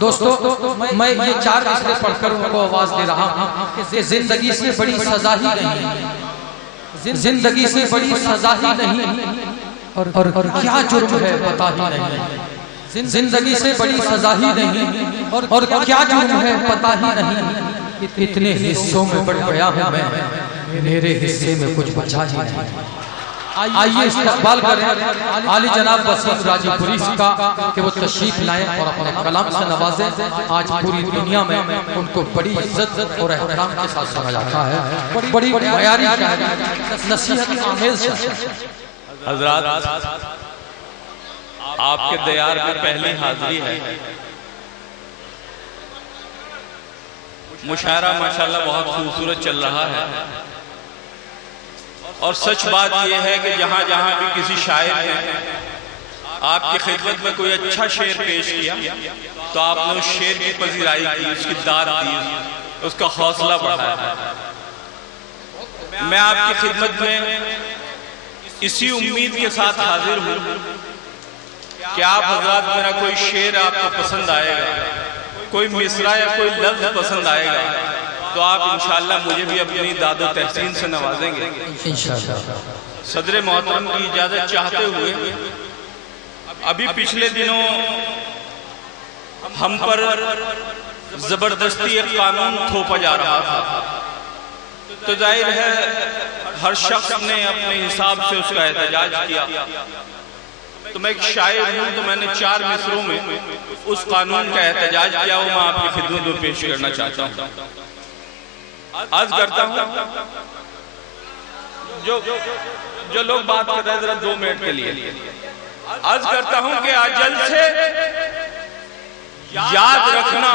دوستو میں یہ 4 مصرے پڑھ کر ان کو آواز دے رہا ہوں کہ زندگی سے بڑی سزا ہی نہیں، زندگی سے بڑی سزا ہی نہیں، اور کیا جرم ہے پتہ ہی نہیں، زندگی سے بڑی سزا ہی نہیں، اور کیا جرم ہے پتہ ہی نہیں، اتنے حصوں میں بڑھ گیا ہوں میں، میرے حصے میں کچھ بچا ہی نہیں۔ آئیے استقبال کریں عالی جناب وسیم راجی پوری کا کہ وہ تشریف لائیں اور اپنے کلام سے نوازیں۔ آج پوری دنیا میں ان کو بڑی عزت اور احترام کے ساتھ سنا جاتا ہے، بڑی معیاری شاعری، نصیحت آمیز شاعری۔ حضرات آپ کے دیار میں پہلی حاضری ہے، مشاعرہ ماشاءاللہ بہت خوبصورت چل رہا ہے، اور سچ بات یہ ہے کہ جہاں جہاں بھی کسی شاعر نے آپ کی خدمت میں کوئی اچھا شعر پیش کیا تو آپ نے اس شعر کی پذیرائی کی، اس کی داد دی، اس کا حوصلہ بڑھایا۔ میں آپ کی خدمت میں اسی امید کے ساتھ حاضر ہوں کہ آپ حضرات میرا کوئی شعر آپ کو پسند آئے گا، کوئی مصرع یا کوئی لفظ پسند آئے گا تو آپ انشاءاللہ مجھے بھی اپنی داد و تحسین سے نوازیں گے انشاءاللہ۔ صدر محترم کی اجازت چاہتے ہوئے ابھی پچھلے دنوں ہم پر زبردستی ایک قانون تھوپا جا رہا تھا، تو ظاہر ہے ہر شخص نے اپنے حساب سے اس کا احتجاج کیا، تو میں ایک شاعر ہوں تو میں نے 4 مصروں میں اس قانون کا احتجاج کیا، وہ میں آپ کی خدمت میں پیش کرنا چاہتا ہوں۔ عرض کرتا ہوں جو لوگ بات کر رہے ہیں ذرا 2 منٹ کے لیے، عرض کرتا ہوں کہ اجل سے یاد رکھنا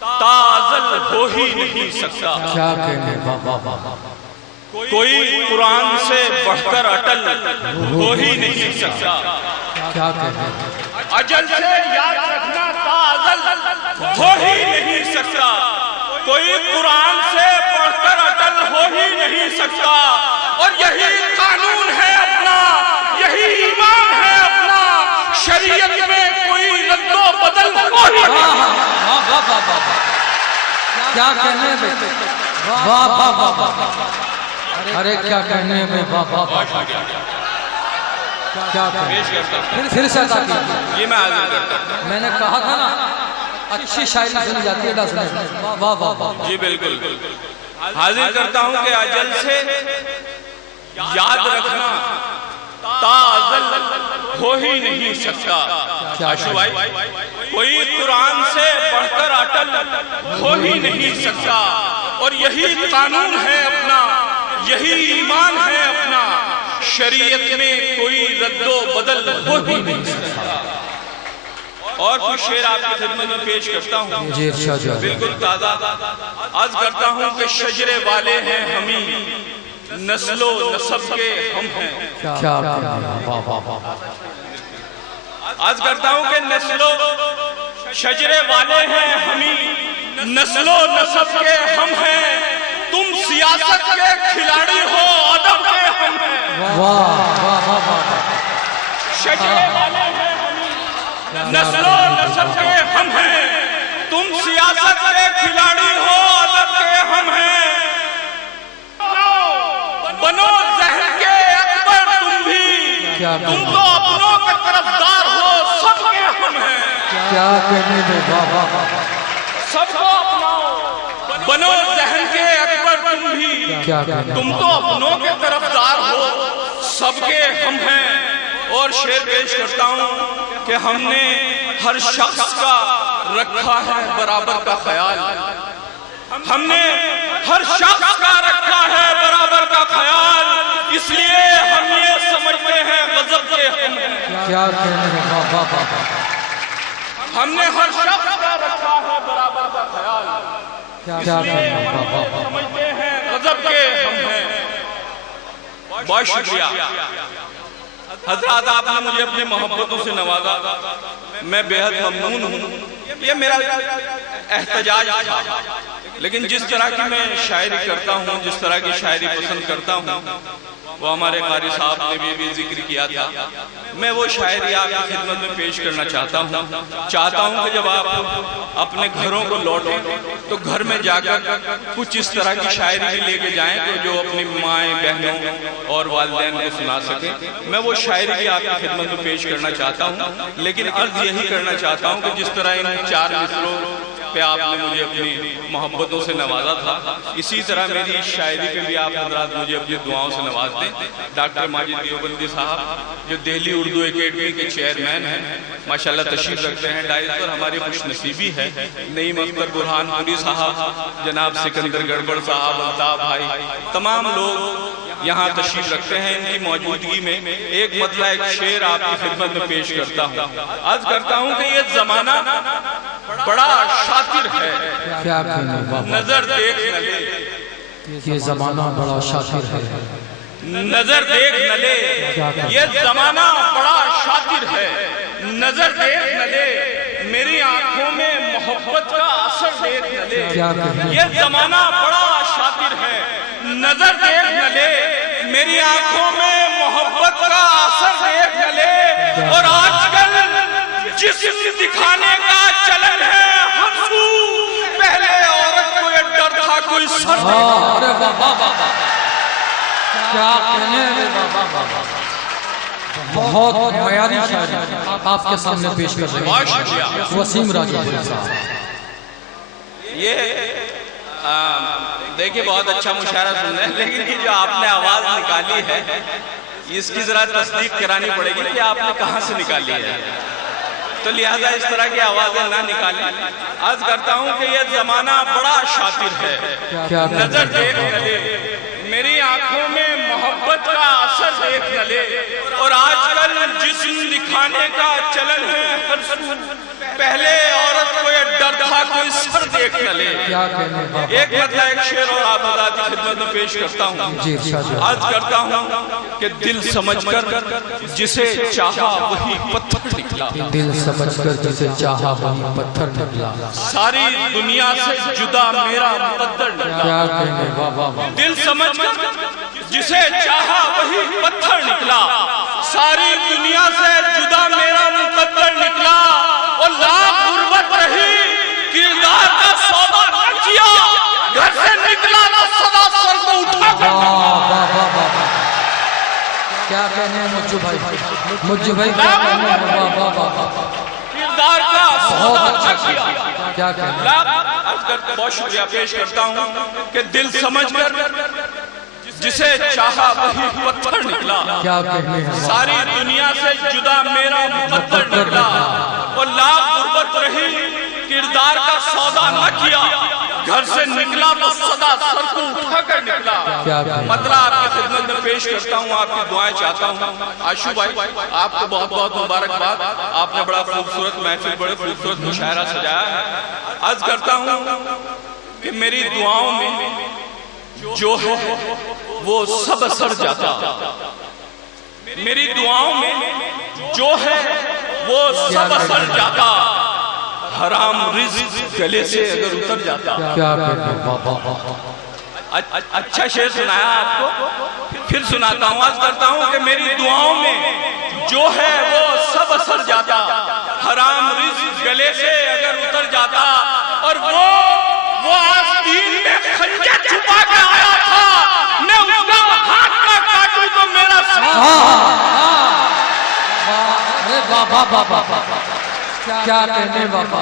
تازل ہو ہی نہیں سکتا، کیا کہنے بابا، کوئی قرآن سے بڑھ کر اٹل ہو ہی نہیں سکتا، کیا کہنے اجل سے یاد رکھنا تازل ہو ہی نہیں سکتا، کوئی قرآن سے بڑھ کر اٹل ہو ہی نہیں سکتا، اور یہی قانون ہے اپنا، یہی ایمان ہے اپنا، شریعت میں کوئی رد و بدل ہو ہی نہیں سکتا۔ کیا کہنے میں واہ واہ واہ، ارے کیا کہنے میں واہ واہ واہ، کیا کہنے، پھر سے عطا کیجئے۔ یہ میں حاضر کرتا ہوں، میں نے کہا تھا نا اچھی شاعری سنی جاتی ہے ڈاسنے واہ واہ واہ، جی بالکل حاضر کرتا ہوں کہ اجل سے یاد رکھنا تازل ہو ہی نہیں سکتا، عاشو بھائی کوئی قرآن سے بڑھ کر اٹل ہو ہی نہیں سکتا، اور یہی قانون ہے اپنا، یہی ایمان ہے اپنا، شریعت میں کوئی رد و بدل ہو ہی نہیں سکتا۔ اور کچھ شعر آپ کی خدمت میں پیش کرتا ہوں، بالکل تازہ، عرض کرتا ہوں کہ شجرے والے ہیں ہمیں، نسل و نسب کے ہم ہیں، کیا واہ واہ واہ، عرض کرتا ہوں کہ نسل و شجرے والے ہیں ہمیں، نسل و نسب کے ہم ہیں، تم سیاست کے کھلاڑی ہو ادب کے ہم ہیں، واہ واہ واہ، شجرے والے ہیں نسل و نسب کے ہم ہیں، تم سیاست کے کھلاڑی ہو ادب کے ہم ہیں، بنو ذہن کے اکبر تم بھی، تم تو اپنوں کے طرفدار ہو سب کے ہم ہیں، کیا کہنے میں واہ واہ واہ، سب کو اپناؤ، بنو ذہن کے اکبر تم بھی، تم تو اپنوں کے طرفدار ہو سب کے ہم ہیں۔ اور شعر پیش کرتا ہوں کہ ہم نے ہر شخص کا رکھا ہے برابر کا خیال، ہم نے ہر شخص کا رکھا ہے برابر کا خیال، اس لیے ہم یہ سمجھتے ہیں غضب کے ہم ہیں، کیا کہنے میں واہ واہ واہ، ہم نے ہر شخص کا رکھا ہے برابر کا خیال، کیا کہنے میں واہ واہ واہ، سمجھتے ہیں غضب کے ہم ہیں۔ بہت شکریہ حضرات، آپ نے مجھے اپنے محبتوں سے نوازا، میں بے حد ممنون ہوں، یہ میرا احتجاج تھا، لیکن جس طرح کی میں شاعری کرتا ہوں، جس طرح کی شاعری پسند کرتا ہوں، وہ ہمارے قاری صاحب نے بھی ذکر کیا تھا. میں وہ شاعری آپ کی خدمت میں پیش کرنا چاہتا ہوں کہ جب آپ اپنے گھروں کو لوٹیں تو گھر میں جا کر کچھ اس طرح کی شاعری بھی لے کے جائیں کہ جو اپنی مائیں بہنوں اور والدین کو سنا سکیں. میں وہ شاعری بھی آپ کی خدمت میں پیش کرنا چاہتا ہوں, لیکن عرض یہی کرنا چاہتا ہوں کہ جس طرح ان 4 مصروں پہ آپ نے مجھے اپنی محبتوں سے نوازا تھا, اسی طرح میری شاعری پہ بھی آپ حضرات مجھے اپنی دعاؤں سے نواز دیں. ڈاکٹر ماجد دیوبندی صاحب جو دہلی اردو اکیڈمی کے چیئرمین ہیں, ماشاءاللہ تشریف رکھتے ہیں ڈائز پر, ہماری خوش نصیبی ہے. نعیم اختر برہان پوری صاحب, جناب سکندر گڑبڑ صاحب, الطاف بھائی, تمام لوگ یہاں تشریف رکھتے ہیں. ان کی موجودگی میں ایک مطلع ایک شعر آپ کی خدمت میں پیش کرتا ہوں. عرض کرتا ہوں کہ یہ زمانہ بڑا شاطر ہے, کیا کہنے بابا, نظر دیکھ نہ لے. یہ زمانہ بڑا شاطر ہے, نظر دیکھ نہ لے. یہ زمانہ بڑا شاطر ہے, نظر دیکھ نہ لے. میری آنکھوں میں محبت کا اثر دیکھ نہ لے. یہ زمانہ بڑا شاطر ہے, نظر دیکھ نہ لے. میری آنکھوں میں محبت کا اثر دیکھ نہ لے. اور آج کل جسم دکھانے کا چلن ہے ہر سو, پہلے عورت کو یہ ڈر تھا کوئی سر. ارے بابا بابا, کیا کہنے ہیں بابا بابا, بہت معیاری شاعری آپ کے سامنے پیش کر رہے ہیں وسیم راجہ پوری صاحب. یہ دیکھیں بہت اچھا مشاعرہ سن رہے ہیں, لیکن یہ جو آپ نے آواز نکالی ہے اس کی ذرا تصدیق کرانی پڑے گی کہ آپ نے کہاں سے نکالی ہے, تو لہذا اس طرح کی آوازیں نہ نکالیں. عرض کرتا ہوں کہ یہ زمانہ بڑا شاطر ہے, نظر دیکھ نہ لے. میری آنکھوں میں محبت کا اثر دیکھ نہ لے. اور آج کل جسم دکھانے کا چلن ہے ہر سو, پہلے عورت کو یہ ڈر تھا کوئی سر دیکھ نہ لے. ایک مطلع ایک شعر اور آپ حضرات کی خدمت میں پیش کرتا ہوں. عرض کرتا ہوں کہ دل سمجھ کر جسے چاہا وہی پتھر نکلا. دل سمجھ کر جسے چاہا وہی پتھر نکلا. ساری دنیا سے جدا میرا مقدر نکلا. دل سمجھ کر جسے چاہا وہی پتھر نکلا. ساری دنیا سے جدا میرا مقدر نکلا. اور لاکھ غربت رہی کردار کا سودا نہ کیا, گھر سے نکلا نہ صدا سر کو اٹھا کر. کیا کہنے ہیں مجھو بھائی, مجھو بھائی کیا کہنے ہیں بابا, کردار کا سودا نہ کیا. کیا کہنے ہیں, بہت شکریہ پیش کرتا ہوں کہ دل سمجھ کر جسے چاہا وہی پتھر نکلا. کیا کہنے ہیں, ساری دنیا سے جدا میرا مقدر نکلا. اور لاکھ غربت رہی کردار کا سودا نہ کیا, گھر سے نکلا تو صدا سر کو اٹھا کر نکلا. مطلب آپ کی خدمت میں پیش کرتا ہوں, آپ کی دعائیں چاہتا ہوں. عاشو بھائی آپ کو بہت بہت مبارکباد, آپ نے بڑا خوبصورت محفل, بڑے خوبصورت مشاعرہ سجایا ہے. عرض کرتا ہوں کہ میری دعاؤں میں جو ہے وہ سب اثر جاتا. میری دعاؤں میں جو ہے وہ سب اثر جاتا. حرام رزق گلے سے اگر اتر جاتا. کیا کہنے ہیں بابا, اچھا شعر سنایا آپ کو, پھر سناتا ہوں. عرض کرتا ہوں کہ میری دعاؤں میں جو ہے وہ سب اثر جاتا. حرام رزق گلے سے اگر اتر جاتا. اور وہ آستین میں خنجر چھپا کے آیا تھا, میں اس کا ہاتھ کا کاٹوں تو میرا بابا بابا بابا, کیا کہنے ہیں بابا.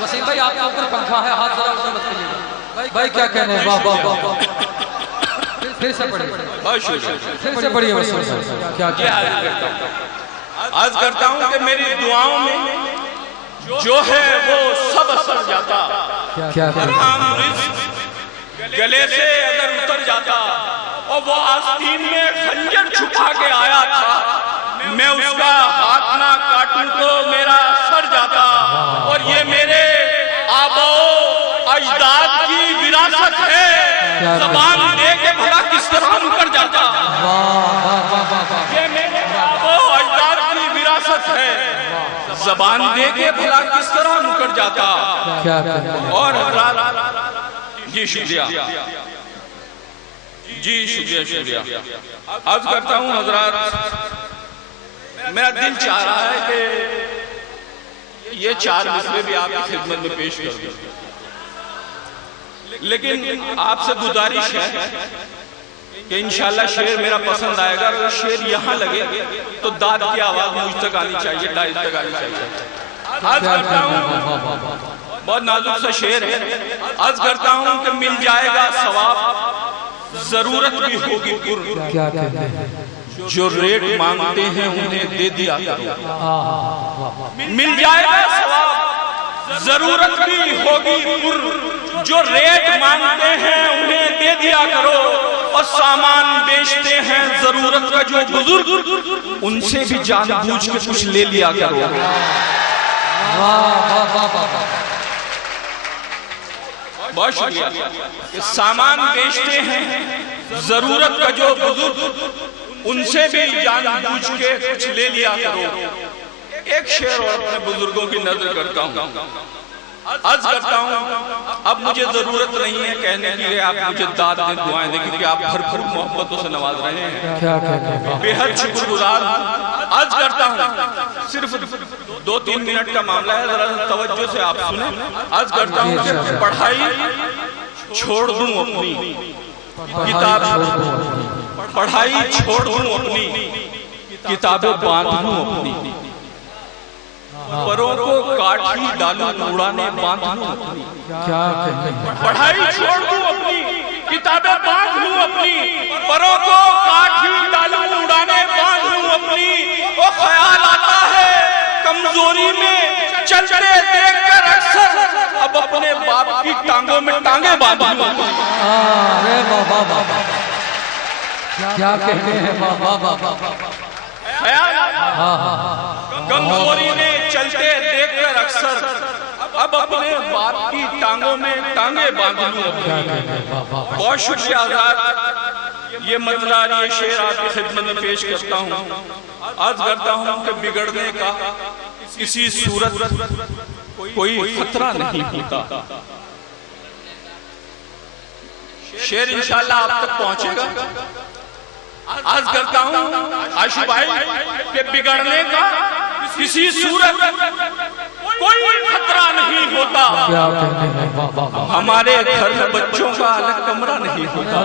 وسیم بھائی آپ کے اوپر پنکھا ہے, ہاتھ ذرا اوپر مت کریے بھائی. کیا کہنے ہیں بابا بابا, پھر سے پڑھیے, پھر سے پڑھیے وسیم بھائی. کیا کہنے ہیں, عرض کرتا ہوں کہ میری دعاؤں میں جو ہے وہ سب اثر جاتا. حرام رزق گلے سے اگر اتر جاتا. اور وہ آستین میں خنجر چھپا کے آیا تھا, میں اس کا ہاتھ نہ کاٹوں تو میرا سر جاتا. اور یہ میرے آبا و اجداد کی وراثت ہے, زبان دے کے بھلا کس طرح مکر جاتا. یہ میرے آبا و اجداد کی وراثت ہے, زبان دے کے بھلا کس طرح مکر جاتا. اور جی شکریہ. جی شکریہ شکریہ. عرض کرتا ہوں حضرات، میرا دل چاہ رہا ہے کہ یہ 4 مصرے بھی آپ کی خدمت میں پیش کر دوں، لیکن آپ سے گزارش ہے کہ انشاءاللہ شعر میرا پسند آئے گا. اگر شعر یہاں لگے تو داد کی آواز مجھ تک آنی چاہیے، ڈائل تک آنی چاہیے. عرض کرتا ہوں، بہت نازک سا شعر ہے. عرض کرتا ہوں کہ مل جائے گا ثواب، ضرورت بھی ہوگی پر، جو ریٹ مانگتے ہیں انہیں دے دیا کرو. مل جائے گا ثواب، ضرورت بھی ہوگی پر، جو ریٹ مانگتے ہیں انہیں دے دیا کرو. اور سامان بیچتے ہیں ضرورت کا جو بزرگ، ان سے بھی جان بوجھ کے کچھ لے لیا کرو. بہت شکریہ. سامان بیچتے ہیں ضرورت کا جو بزرگ، ان سے بھی جان بوجھ کے کچھ لے لیا کرو. ایک شعر اور اپنے بزرگوں کی نظر کرتا ہوں. عرض کرتا ہوں، اب مجھے ضرورت نہیں ہے کہنے کی کہ آپ مجھے داد دیں، دعائیں دیں، کیونکہ آپ بھرپور محبتوں سے نواز رہے ہیں. بے حد شکر گزار. عرض کرتا ہوں، صرف 2-3 منٹ کا معاملہ ہے، ذرا توجہ سے آپ سنیں. عرض کرتا ہوں کہ پڑھائی چھوڑ دوں اپنی کتاب، پڑھائی چھوڑ دوں اپنی کتابیں باندھ لوں اپنی، پروں کو کاٹ ہی ڈالوں اڑانے باندھ لوں اپنی. پڑھائی چھوڑ دوں اپنی کتابیں باندھ لوں اپنی، پروں کو کاٹ ہی ڈالوں اڑانے باندھ لوں اپنی. وہ خیال آتا ہے کمزوری میں چلتے دیکھ کر اکثر، اب اپنے باپ کی ٹانگوں میں ٹانگیں باندھ لوں اپنی. کیا کہتے ہیں بابا. کمزوری میں چلتے دیکھ کر اکثر، اب اپنے باپ کی ٹانگوں میں ٹانگیں باندھ لوں اپنی. بہت شکریہ حضرات. یہ مطلع، یہ شعر آپ کی خدمت میں پیش کرتا ہوں. عرض کرتا ہوں کہ بگڑنے کا کسی صورت کوئی خطرہ نہیں ہوتا. شعر انشاءاللہ آپ تک پہنچے گا. عرض کرتا ہوں عاشق بھائی کہ بگڑنے کا کسی صورت کوئی خطرہ نہیں ہوتا. ہمارے گھر میں بچوں کا الگ کمرہ نہیں ہوتا.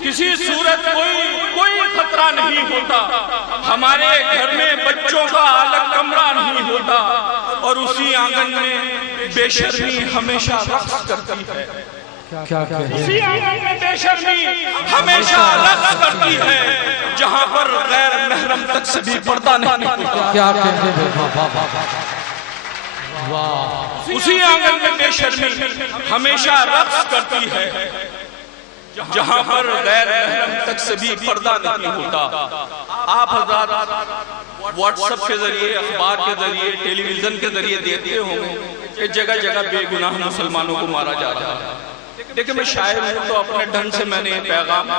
کسی صورت کوئی خطرہ نہیں ہوتا. ہمارے گھر میں بچوں کا الگ کمرہ نہیں ہوتا. اور اسی آنگن میں بے شرمی ہمیشہ رقص کرتی ہے. اسی آنگن میں بے شرمی ہمیشہ رقص کرتی ہے، جہاں پر غیر محرم تک سے بھی پردہ نہیں ہوتا. اسی آنگن میں بے شرمی ہمیشہ رقص کرتی ہے، جہاں پر غیر محرم تک سے بھی پردہ نہیں ہوتا. آپ حضرات واٹس ایپ کے ذریعے، اخبار کے ذریعے، ٹیلی ویژن کے ذریعے دیکھتے ہوں کہ جگہ جگہ بے گناہ مسلمانوں کو مارا جا رہا ہے. لیکن میں شاعر ہوں تو اپنے ڈھنگ سے میں نے یہ پیغام،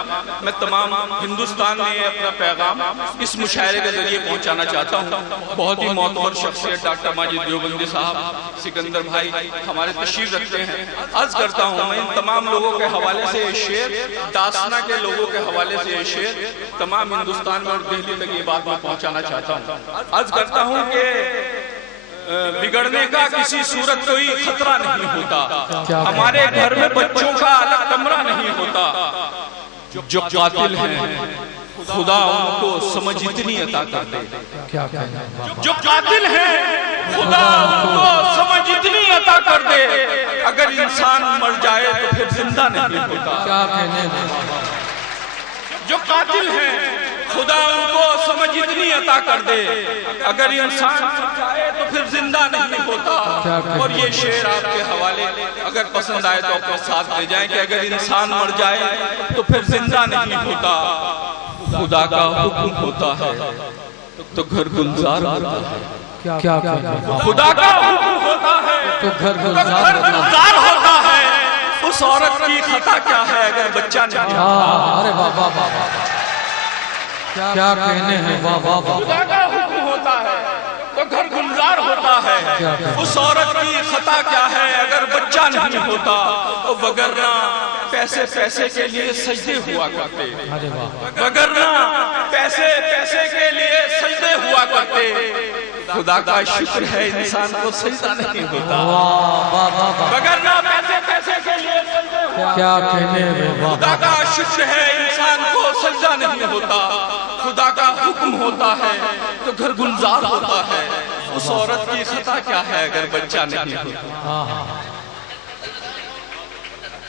میں تمام ہندوستان میں اپنا پیغام اس مشاعرے کے ذریعے پہنچانا چاہتا ہوں. بہت ہی معتبر شخصیت ڈاکٹر ماجد دیوبندی صاحب، سکندر بھائی ہمارے تشریف رکھتے ہیں. عرض کرتا ہوں میں ان تمام لوگوں کے حوالے سے یہ شعر، داسنا کے لوگوں کے حوالے سے یہ شعر تمام ہندوستان میں اور دہلی تک یہ بات میں پہنچانا چاہتا ہوں. عرض کرتا ہوں کہ بگڑنے کا کسی صورت کوئی خطرہ نہیں ہوتا. ہمارے گھر میں بچوں کا الگ کمرہ نہیں ہوتا. جو قاتل ہیں خدا ان کو سمجھ اتنی عطا کر دے. جو قاتل ہیں خدا ان کو سمجھ اتنی عطا کر دے. اگر انسان مر جائے تو پھر زندہ نہیں ہوتا. جو قاتل ہیں خدا ان کو سمجھ اتنی عطا کر دے. اگر انسان مر جائے تو پھر زندہ نہیں ہوتا. اور یہ شعر آپ کے حوالے اگر پسند آئے تو اپنے ساتھ لے جائیں کہ اگر انسان مر جائے تو پھر زندہ نہیں ہوتا. خدا کا حکم ہوتا ہے تو گھر گلزار ہوتا ہے. خدا کا حکم ہوتا ہے تو گھر گلزار ہوتا ہے. اس عورت کی خطا کیا ہے اگر بچہ نہیں ہوتا. ارے بابا کیا کہنے ہیں. خدا کا حکم ہوتا ہے تو گھر گلزار گلزار ہوتا ہے، اس عورت کی خطا کیا ہے اگر بچہ نہیں ہوتا، وگرنہ پیسے پیسے کے لیے سجدے ہوا کرتے، وگرنہ پیسے پیسے کے لیے سجدے ہوا کرتے، خدا کا شکر ہے انسان کو سجدہ نہیں ہوتا، وگرنہ پیسے پیسے کے لیے سجدے ہوا کرتے، خدا کا شکر ہے انسان کو سجدہ نہیں ہوتا، خدا کا حکم ہوتا ہے تو گھر گلزار ہوتا ہے، اس عورت کی خطا کیا ہے اگر بچہ نہیں ہوتا۔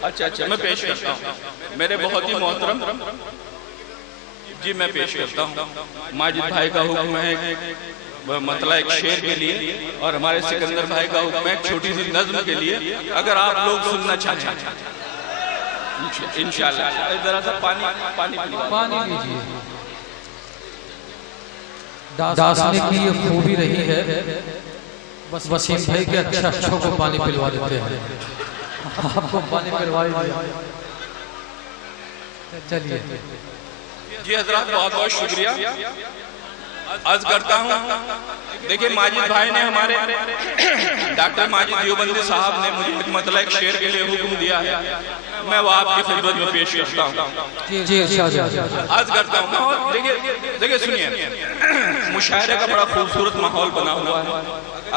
اچھا میں پیش کرتا ہوں میرے بہت ہی محترم جی، میں پیش کرتا ہوں ماجد بھائی کا حکم ہے مطلع ایک شعر کے لیے، اور ہمارے سکندر بھائی کا حکم ہے چھوٹی سی نظم کے لیے، اگر آپ لوگ سننا چاہیں انشاءاللہ۔ ذرا سا پانی لیجئے۔ داسنے کی یہ خوبی رہی ہے، وسیم بھائی کے اچھوں کو پانی پلوا دیتے ہیں، آپ کو پانی پلوائی دیا۔ چلیے جی حضرات، بہت بہت شکریہ عرض کرتا ہوں۔ دیکھیں ماجد بھائی نے ہمارے ڈاکٹر ماجد دیوبندی صاحب نے مجھے مطلع ایک شعر کے لیے حکم دیا ہے، میں وہ آپ کی خدمت میں پیش کرتا ہوں۔ جی عرض کرتا ہوں، دیکھیں سنیے، مشاعرے کا بڑا خوبصورت ماحول بنا ہوا ہے،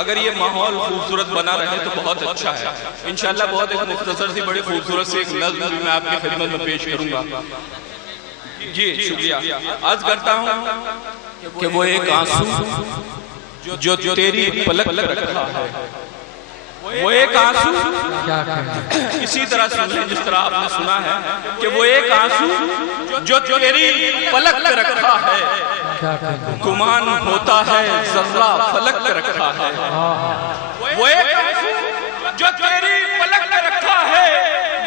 اگر یہ ماحول خوبصورت بنا رہے تو بہت اچھا ہے، انشاءاللہ بہت ایک مختصر سی بڑی خوبصورت سی ایک نظم بھی میں آپ کی خدمت میں پیش کروں گا۔ جی شکریہ عرض کرتا ہوں کہ وہ ایک آنسو جو تیری پلک رکھا ہے، وہ ایک آنسو اسی طرح سن لیں جس طرح آپ نے سنا ہے کہ وہ ایک آنسو جو تیری پلک رکھا ہے، گمان ہوتا ہے ذرہ فلک رکھا ہے، وہ ایک آنسو جو تیری پلک رکھا ہے،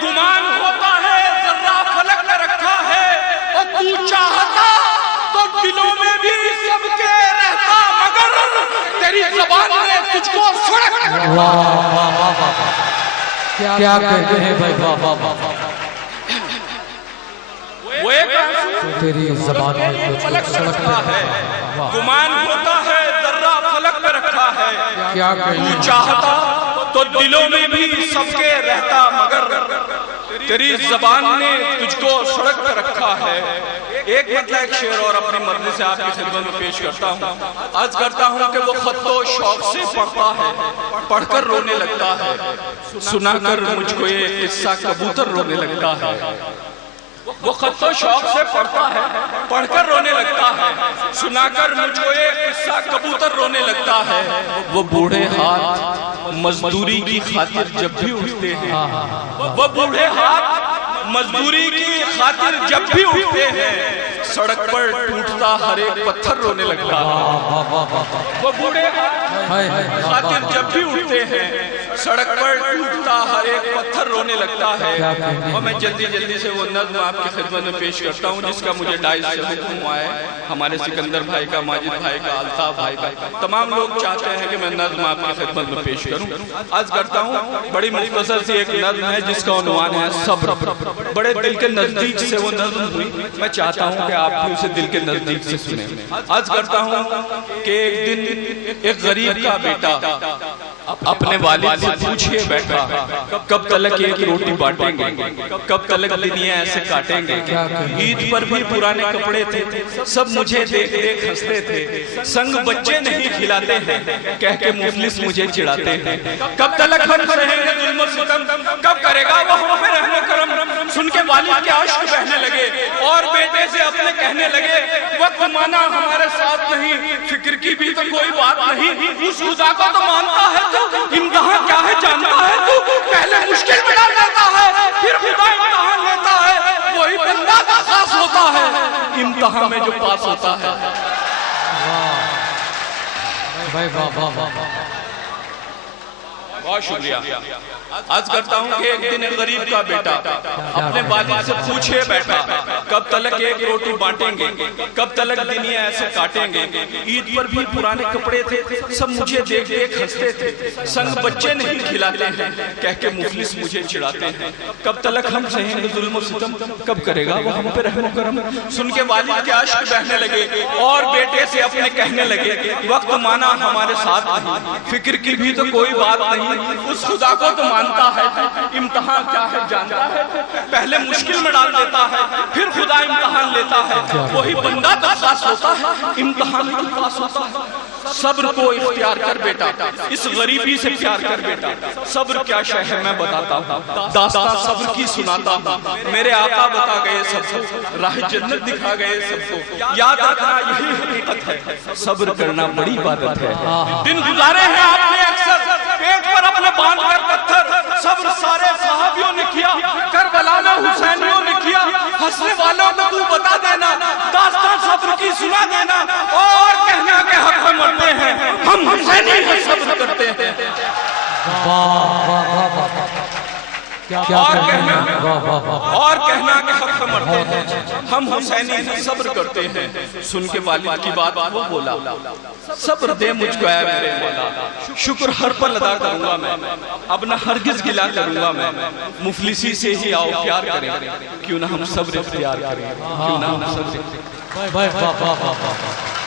گمان ہوتا ہے ذرہ فلک رکھا ہے، اور تو چاہتا تو دلوں میں بھی سب کے رہتا، مگر تیری زبان نے تجھ کو سڑک کیا کہتے ہیں بھائی، وہ ایک آنسو تیری زبان میں فلک رکھا ہے، گمان ہوتا ہے ذرہ فلک پہ رکھا ہے، کیا تو چاہتا تو دلوں میں بھی سب کے رہتا، مگر تیری زبان نے تجھ کو سڑک پہ رکھا ہے۔ ایک مطلع ایک شعر اور اپنی مرضی سے آپ کی خدمت میں پیش کرتا ہوں، عرض کرتا ہوں کہ وہ خط و شوق سے پڑھتا ہے، پڑھ کر رونے لگتا ہے، سنا کر مجھ کو یہ قصہ کبوتر رونے لگتا ہے۔ وہ خط و شوق سے پڑھتا ہے، پڑھ کر رونے لگتا ہے، سنا کر مجھ کو یہ قصہ کبوتر رونے لگتا ہے۔ وہ بوڑھے ہاتھ مزدوری کی خاطر جب بھی اٹھتے ہیں، وہ بوڑھے ہاتھ مزدوری کی خاطر جب بھی اٹھتے ہیں، سڑک پر ٹوٹتا ہر ایک پتھر رونے لگتا ہے۔ وہ بوڑھے ہاتھ خاطر جب بھی اٹھتے ہیں، سڑک پر ٹوٹتا ہر ایک پتھر رونے لگتا ہے۔ اور میں جلدی سے وہ نظم آپ کی خدمت میں پیش کرتا ہوں جس کا مجھے 2.5 سے حکم ہوا ہے، ہمارے سکندر بھائی کا، ماجد بھائی کا، الطاف بھائی کا، تمام لوگ چاہتے ہیں کہ میں نظم آپ کی خدمت میں پیش کروں۔ عرض کرتا ہوں بڑی مختصر سی ایک نظم ہے جس کا عنوان ہے صبر۔ بڑے دل کے نزدیک سے وہ نظم ہوئی، میں چاہتا ہوں کہ آپ بھی اسے دل کے نزدیک سے سنیں۔ عرض کرتا ہوں کہ ایک دن ایک غریب کا بیٹا اپنے والد سے پوچھے بیٹھا، کب تلک ایک روٹی بانٹیں گے، کب تلک دنیا ایسے کاٹیں گے، عید پر بھی پرانے کپڑے تھے، سب مجھے دیکھ دیکھ ہنستے تھے، سنگ بچے نہیں کھلاتے ہیں، کہہ کے مفلس مجھے چڑھاتے ہیں، کب تلک ہم سہیں گے ظلم و ستم، کب کرے گا وہ ہم پہ رحم و کرم۔ سن کے والد کے عشق بہنے لگے اور بیٹے سے اپنے کہنے لگے، وقت مانا ہمارے ساتھ نہیں، فکر کی بھی تو کوئی بات نہیں، اس خدا کو تو مانتا ہے تو امتحان کیا ہے جانتا ہے تو، پہلے مشکل میں ڈال دیتا ہے پھر خدا امتحان لیتا ہے، وہی بندہ کا خاص ہوتا ہے امتحان میں جو پاس ہوتا ہے۔ بہت شکریہ. عرض کرتا ہوں کہ ایک دن ایک غریب کا بیٹا اپنے والد سے پوچھے بیٹھا کب تلک ایک روٹی بانٹیں گے, کب تلک دنیا ایسے کاٹیں گے. عید پر بھی پرانے کپڑے تھے, سب مجھے دیکھ دیکھ ہنستے تھے. سنگ بچے نہیں کھلاتے ہیں کہہ کے مفلس مجھے چڑھاتے ہیں. کب تلک ہم سہیں گے ظلم و ستم, کب کرے گا وہ ہم پہ رحم و کرم. سن کے والد کے عشق بہنے لگے اور بیٹے سے اپنے کہنے لگے وقت مانا ہمارے ساتھ نہیں, فکر کی بھی تو کوئی بات نہیں. اس خدا کو تو مانتا ہے, امتحان کیا ہے جانتا ہے. پہلے مشکل میں ڈال دیتا ہے, پھر خدا امتحان لیتا ہے. وہی بندہ تو خاص ہوتا ہے, امتحان تو خاص ہوتا ہے. صبر کو اختیار کر بیٹا, اس غریبی سے پیار کر بیٹا. صبر کیا شے ہے میں بتاتا ہوں, داستان صبر کی سناتا ہوں. میرے آقا بتا گئے سب کو, راہ جنت دکھا گئے سب کو. یاد رکھنا یہی حقیقت ہے, صبر کرنا بڑی عبادت ہے. دن گزارے ہیں آپ نے اکثر پیٹ پر اپنے باندھ کر پتھر. صبر سارے صحابیوں نے کیا, کربلا میں حسینیوں نے کیا. ہنسنے والوں کو تو بتا دینا, داستان صبر کی سنا دینا, اور کہنا کہ حق میں مرتے ہیں ہم حسینی میں صبر کرتے ہیں. اور کہنا کہ حق میں مرتے ہیں ہم حسینی میں صبر کرتے ہیں. سن کے والد کی بات وہ بولا, صبر دے مجھ کو اے میرے مولا, شکر ہر پل ادا کروں گا میں, اب نہ ہرگز گلا کروں گا میں. مفلسی سے ہی آؤ پیار کریں, کیوں نہ ہم صبر اختیار کریں, کیوں نہ ہم صبر.